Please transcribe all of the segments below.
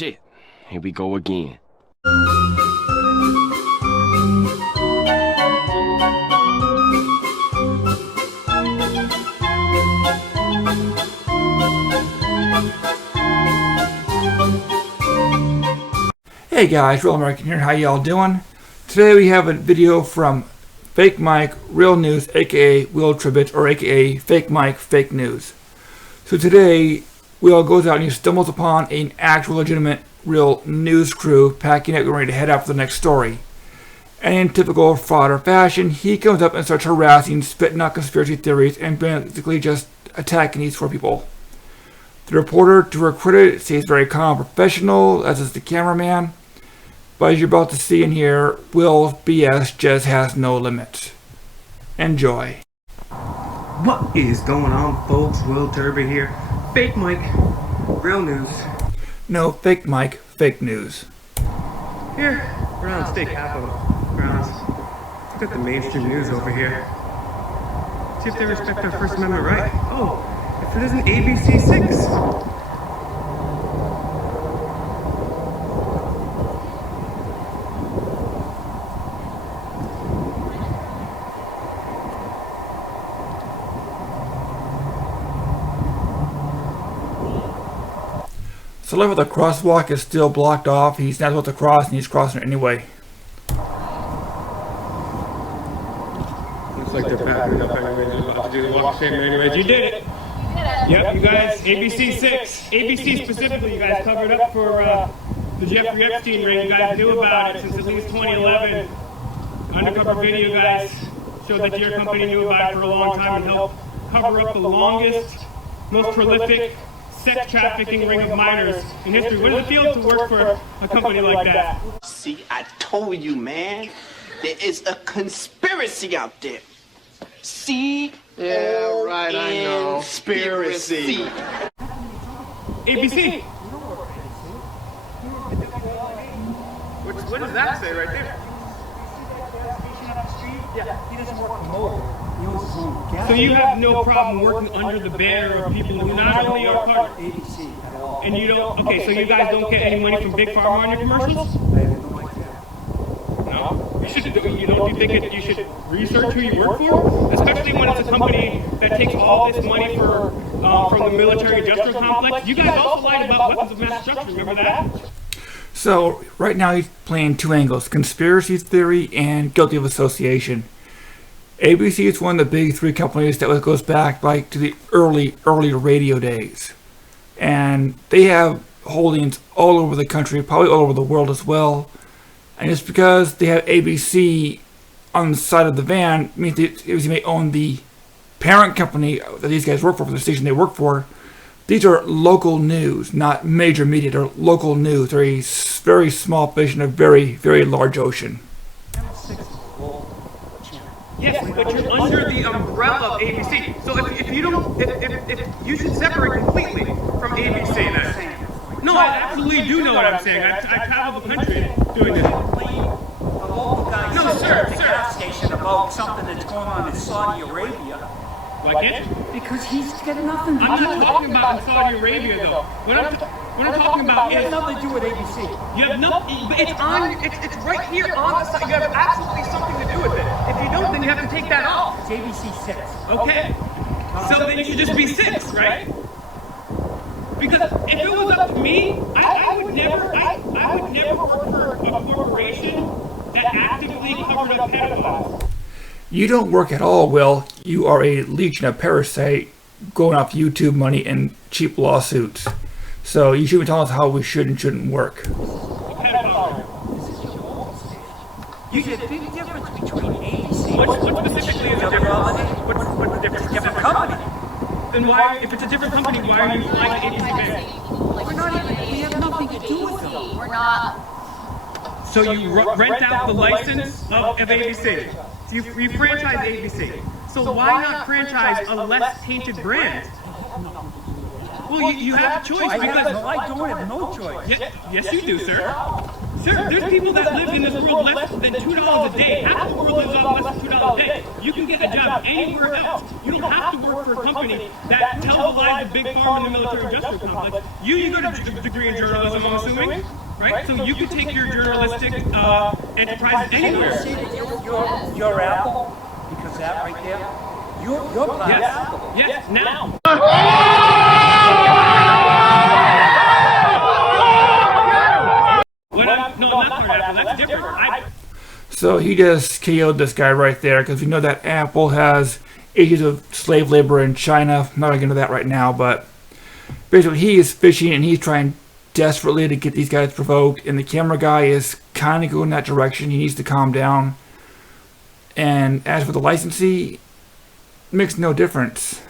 shit. Here we go again. Hey guys, Real American here. How y'all doing? Today we have a video from Fake Mike, Real News, aka Will Tribbett, or aka Fake Mike, Fake News. So today, Will goes out and he stumbles upon an actual legitimate real news crew packing up and ready to head out for the next story. And in typical frauder fashion, he comes up and starts harassing, spitting out conspiracy theories, and basically just attacking these four people. The reporter, to her credit, stays very calm and professional, as is the cameraman. But as you're about to see and hear, Will's BS just has no limits. Enjoy. What is going on, folks? Will Turby here. Fake Mike, Real News. No, Fake Mike, Fake News. Here, we're on State Capitol grounds. Look at the mainstream news over here. See if they respect our First Amendment right. Oh, if it isn't ABC 6. So like the crosswalk is still blocked off, he's not supposed to cross and he's crossing it anyway. Looks like they're backing up anyways. They're about to do the walk of shame anyways. You did it! Yep, you guys, ABC 6. ABC specifically, you guys covered up for the Jeffrey Epstein ring. You guys knew about it since at least 2011. Undercover video, guys, showed that your company knew about it for a long time and helped cover up the longest, most prolific sex trafficking ring of minors in history. What does it feel to work for a company like that? See, I told you, man. There is a conspiracy out there. C. Yeah, right, I know. Conspiracy. ABC. What does that say right there? Yeah, he doesn't work for mobile. He owns his own gas. So you have no problem working under the banner of people who not only are part of ABC at all. and you don't. Okay, so you guys don't get any money from Big Pharma on your commercials? I have no idea. No. You should. You don't think you should research who you work for, especially when it's a company that takes all this money from the military industrial complex. You guys also lied about weapons of mass destruction. Remember that? So right now he's playing two angles, conspiracy theory and guilty of association. ABC is one of the big three companies that goes back like to the early radio days. And they have holdings all over the country, probably all over the world as well. And just because they have ABC on the side of the van means that ABC may own the parent company that these guys work for the station they work for. These are local news, not major media. They're local news. They're a very small fish in a very, very large ocean. Yes, but you're under the umbrella of ABC. So if you don't, if you should separate completely from ABC then. No, I absolutely do know what I'm saying. I travel the country doing this. No, sir. Gas station about something that's going on in Saudi Arabia. Why can't you? Because he's got nothing to do I'm with not talking about in Saudi Arabia though. What I'm talking about It has is nothing to do with ABC. you have no. It's right here on the side. You have absolutely something to do with it. If you don't, then you have to take that off. It's ABC 6. Okay. So then you should just be 6, right? Because if it was up to me, I would never work for a corporation that actively covered up pedophiles. You don't work at all, Will. You are a leech and a parasite going off YouTube money and cheap lawsuits. So you should be telling us how we should and shouldn't work. There's a big difference between ABC What specifically is the difference? What's the difference? different company. Then why, if it's a different company, why are you flying to ABC Bank? We're not even, we have nothing to do with them. We're not. So you rent out the license of ABC. So you franchise ABC. So why not franchise a less tainted brand? Well, you have a choice because I don't have no choice. yes, you do, sir. Sir, there's people that live in this world less than $2 a day. Half the world lives on less than $2 a day. You can get a job anywhere else. You don't have to work for a company that tells the lies of Big Pharma and the military-industrial complex. You got a degree in journalism, I'm assuming, right? So you can take your journalistic enterprise anywhere. Your apple, because that right there, your glass apple. Yes, now. No, not third apple. That's different. So he just KO'd this guy right there, because we know that Apple has issues of slave labor in China. I'm not going to get into that right now, but basically he is fishing and he's trying desperately to get these guys provoked, and the camera guy is kind of going that direction. He needs to calm down. And as for the licensee, it makes no difference.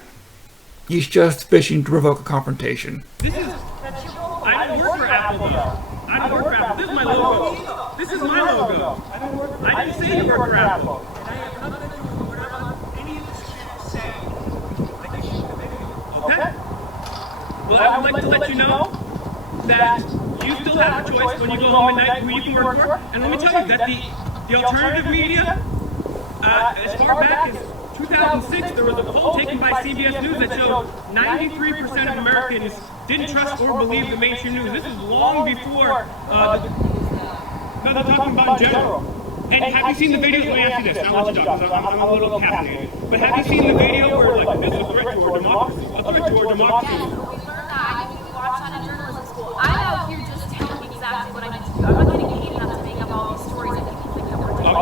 He's just fishing to provoke a confrontation. I don't work for Apple though. I don't work for Apple. This is my logo. This is my logo. I didn't say you work for Apple. And I have nothing to do with whatever any of this shit is saying. I can shoot the video. Okay. Well, I would like to let you know that you still have a choice when you go home at night who you can work for. And let me tell you that the alternative media, as far back as 2006, there was a poll taken by CBS News that showed 93% of Americans didn't trust or believe the mainstream news. This is long before, no, they're talking about in general. And have you seen the video? Let me ask you this, I'll let you talk, because I'm a little captivated. But have you seen the video where, like, this is a threat to our democracy? A threat to our democracy. Yes, we learned that. We watched that in journalism school. I'm out here just telling you exactly what I need to do. I'm not getting paid enough to make up all these stories that people think that we're doing. I'm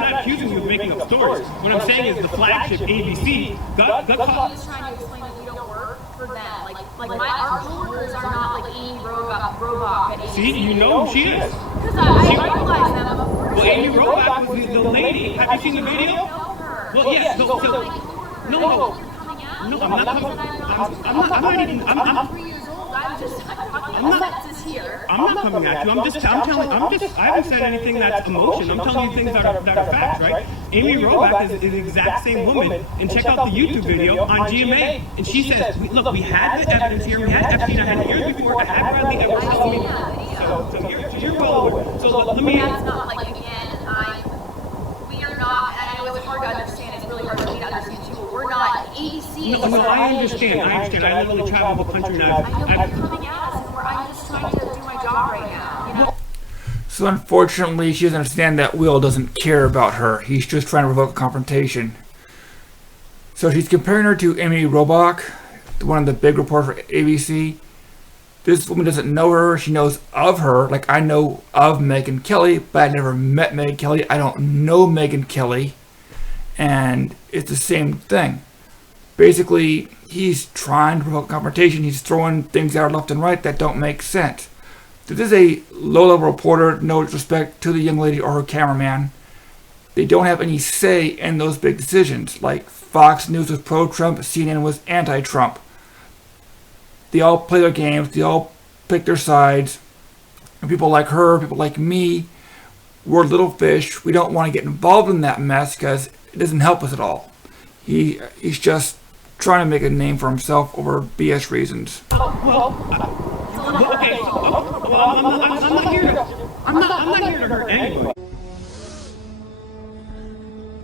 not accusing you of making up stories. What I'm saying is the flagship ABC got caught. He's trying to explain that we don't work for them. Our coworkers are not like Amy Robach. See, you know who she is. Because I recognize them before. Well, Amy Robach was the lady. Have you seen the video? Well, yes. No, I'm not coming. I'm not even. I'm 3 years old. I'm not here. I'm not coming at you. I haven't said anything that's emotion. I'm telling you things that are facts, right? Amy Robach is the exact same woman. And check out the YouTube video on GMA. And she says, look, we had the evidence here. We had Epstein. I had years before. I had Bradley Edwards telling me. So you're well aware. So let me. That's not like, again, we are not, and I know it's hard to understand. It's really hard for me to understand too. We're not ABC. No, I understand. I literally travel the country now. I'm coming at us, and I'm just trying to do my job right now. You know? So unfortunately, she doesn't understand that Will doesn't care about her. He's just trying to provoke a confrontation. So she's comparing her to Amy Robach, one of the big reporters for ABC. This woman doesn't know her. She knows of her. Like, I know of Megyn Kelly, but I never met Megyn Kelly. I don't know Megyn Kelly. And it's the same thing. Basically, he's trying to provoke confrontation. He's throwing things out left and right that don't make sense. This is a low-level reporter, no disrespect to the young lady or her cameraman. They don't have any say in those big decisions. Like, Fox News was pro-Trump, CNN was anti-Trump. They all play their games. They all pick their sides. And people like her, people like me, we're little fish. We don't want to get involved in that mess because it doesn't help us at all. He's just trying to make a name for himself over BS reasons. Okay. I'm not here to hurt anyone.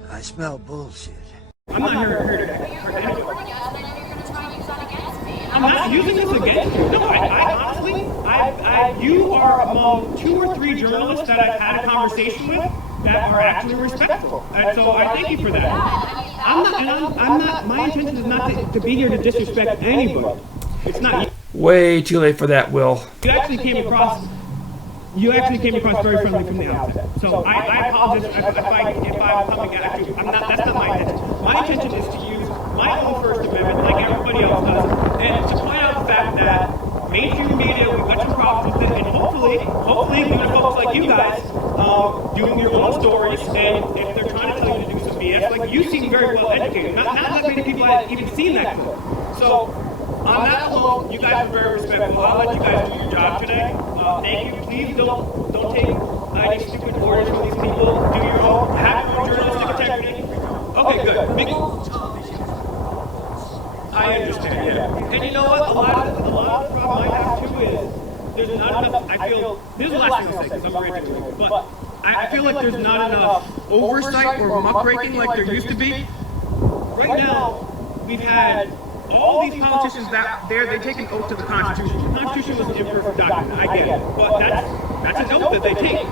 I smell bullshit. I'm not here to hurt anyone. I'm not using this against you. No, I honestly, you are among 2 or 3 journalists that I've had a conversation with that are actually respectful. And so I thank you for that. I'm not, my intention is not to be here to disrespect anybody. It's not. Way too late for that, Will. You actually came across very friendly from the outset. So I apologize if I'm coming at you. That's not my intention. My intention is to use my own First Amendment, like everybody else does, and to point out the fact that mainstream media, we've got some problems with it, and hopefully, we have folks like you guys doing your own stories, and if they're trying to tell you to do some BS, like you seem very well educated. Not that many people have even seen that clip. So on that alone, you guys are very respectful. I'll let you guys do your job today. Thank you. Please don't take any stupid orders from these people. Do your own. Have your own journalistic integrity. Okay, good. I understand. Yeah. And you know what? A lot of the problem I have too is there's not enough. I feel, this is the last thing I'll say, because I'm ranting, but I feel like there's not enough oversight or muckraking like there used to be. Right now, we've had all these politicians they take an oath to the Constitution. The Constitution was an imperfect document, I get it, but that's an oath that they take.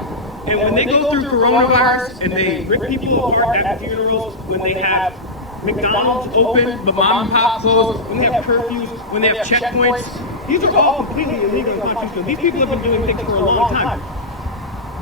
And when they go through coronavirus and they rip people apart at funerals, when they have McDonald's open but mom and pop closed, when they have curfews, when they have checkpoints, these are all completely illegal and unconstitutional. These people have been doing things for a long time.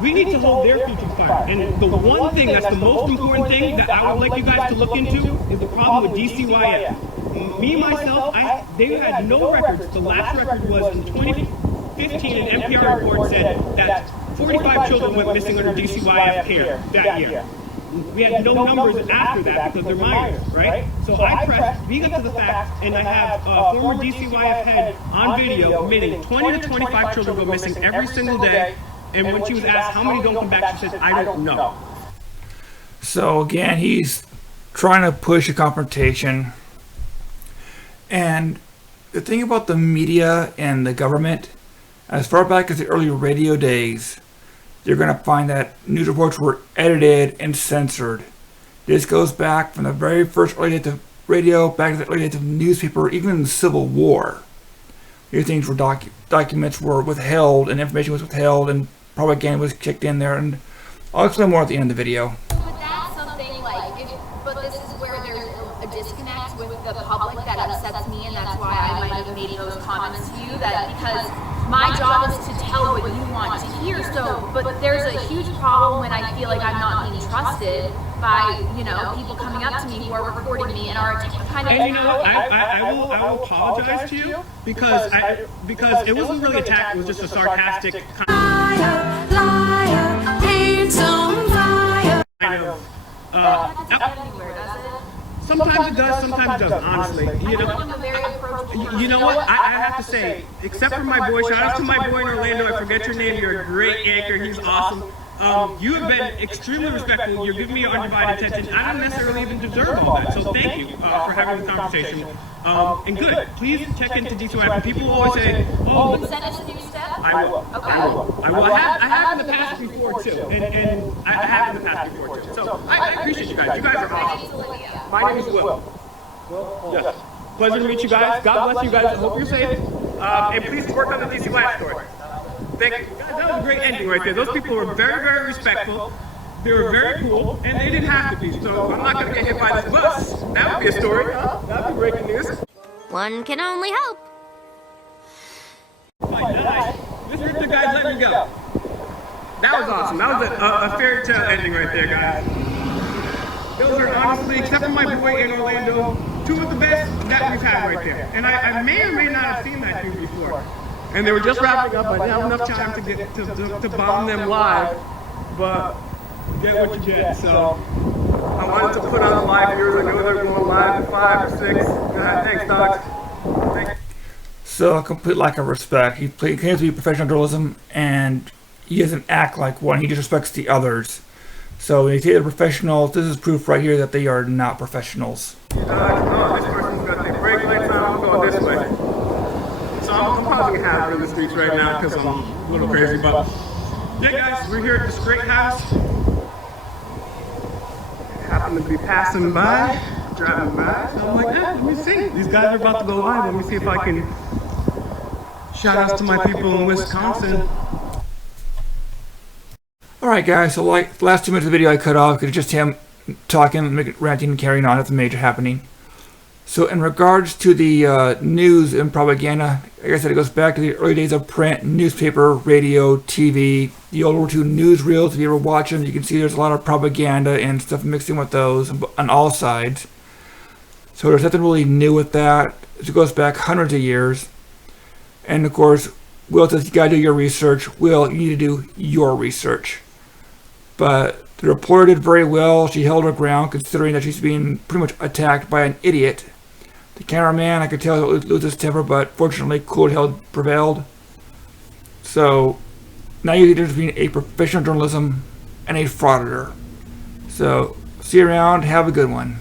We need to hold their feet to the fire. And the one thing that's the most important thing that I would like you guys to look into is the problem with DCYF. Me, myself, they had no records. The last record was in 2015, an NPR report said that 45 children went missing under DCYF care that year. We had no numbers after that because they're minors, right? So I pressed, we got to the facts, and I have a former DCYF head on video admitting 20 to 25 children go missing every single day. And when she was asked how many don't come back, she says, I don't know. So again, he's trying to push a confrontation. And the thing about the media and the government, as far back as the early radio days, you're going to find that news reports were edited and censored. This goes back from the very first early days of radio, back to the early days of newspaper, even in the Civil War. These things were documents were withheld, and information was withheld, and propaganda was kicked in there. And I'll explain more at the end of the video. But that's something like, but this is where there's a disconnect with the public that upsets me, and that's why I might have made those comments to you, that because my job is to tell what you want to hear, so, but there's a huge problem when I feel like I'm not being trusted by, people coming up to me who are recording me and are kind of... And you know what, I will apologize to you, because it wasn't really attack, it was just a sarcastic kind of, sometimes it does, sometimes it doesn't, honestly. You know what, I have to say, except for my boy, shout out to my boy in Orlando, I forget your name, you're a great anchor, he's awesome. You have been extremely respectful, you're giving me your undivided attention. I don't necessarily even deserve all that, so thank you for having the conversation. And good, please check into DCYF. People always say, oh, send us a new step? I will. Okay. I will. I have in the past before too, and I have in the past before too. So I appreciate you guys. You guys are awesome. My name is Will. Yes. Pleasure to meet you guys. God bless you guys. I hope you're safe. And please work on the DCYF story. Thank you. Guys, that was a great ending right there. Those people were very, very respectful. They were very cool, and they didn't have to be. So I'm not going to get hit by this bus. That would be a story. That would be breaking news. One can only hope. This is the guys let me go. That was awesome. That was a fairy tale ending right there, guys. Those are honestly, except for my boy in Orlando, two of the best that we've had right there. And I may or may not have seen that dude before. And they were just wrapping up. I didn't have enough time to get to bomb them live, but you get what you get. So I wanted to put on the live viewers. I know they're going live at 5 or 6. Thanks, dogs. Thanks. So a complete lack of respect. He claims to be professional journalism, and he doesn't act like one. He disrespects the others. So when you say they're professionals, this is proof right here that they are not professionals. Oh, this person's got the brake lights on. I'm going this way. So I'm probably gonna have it in the streets right now because I'm a little crazy. But yeah, guys, we're here at this great house. Happen to be passing by, driving by. So I'm like, let me see. These guys are about to go live. Let me see if I can. Shout outs to my people in Wisconsin. Alright guys, so like the last 2 minutes of the video I cut off because it's just him talking, ranting and carrying on. That's a major happening. So in regards to the news and propaganda, like I said, it goes back to the early days of print, newspaper, radio, TV, the old World War II newsreels. If you ever watch them, you can see there's a lot of propaganda and stuff mixed in with those on all sides. So there's nothing really new with that. It goes back hundreds of years. And of course, Will says you gotta do your research. Will, you need to do your research. But the reporter did very well. She held her ground considering that she's being pretty much attacked by an idiot. The cameraman, I could tell he'll lose his temper, but fortunately, cool head prevailed. So now you need to between a professional journalism and a frauditor. So see you around. Have a good one.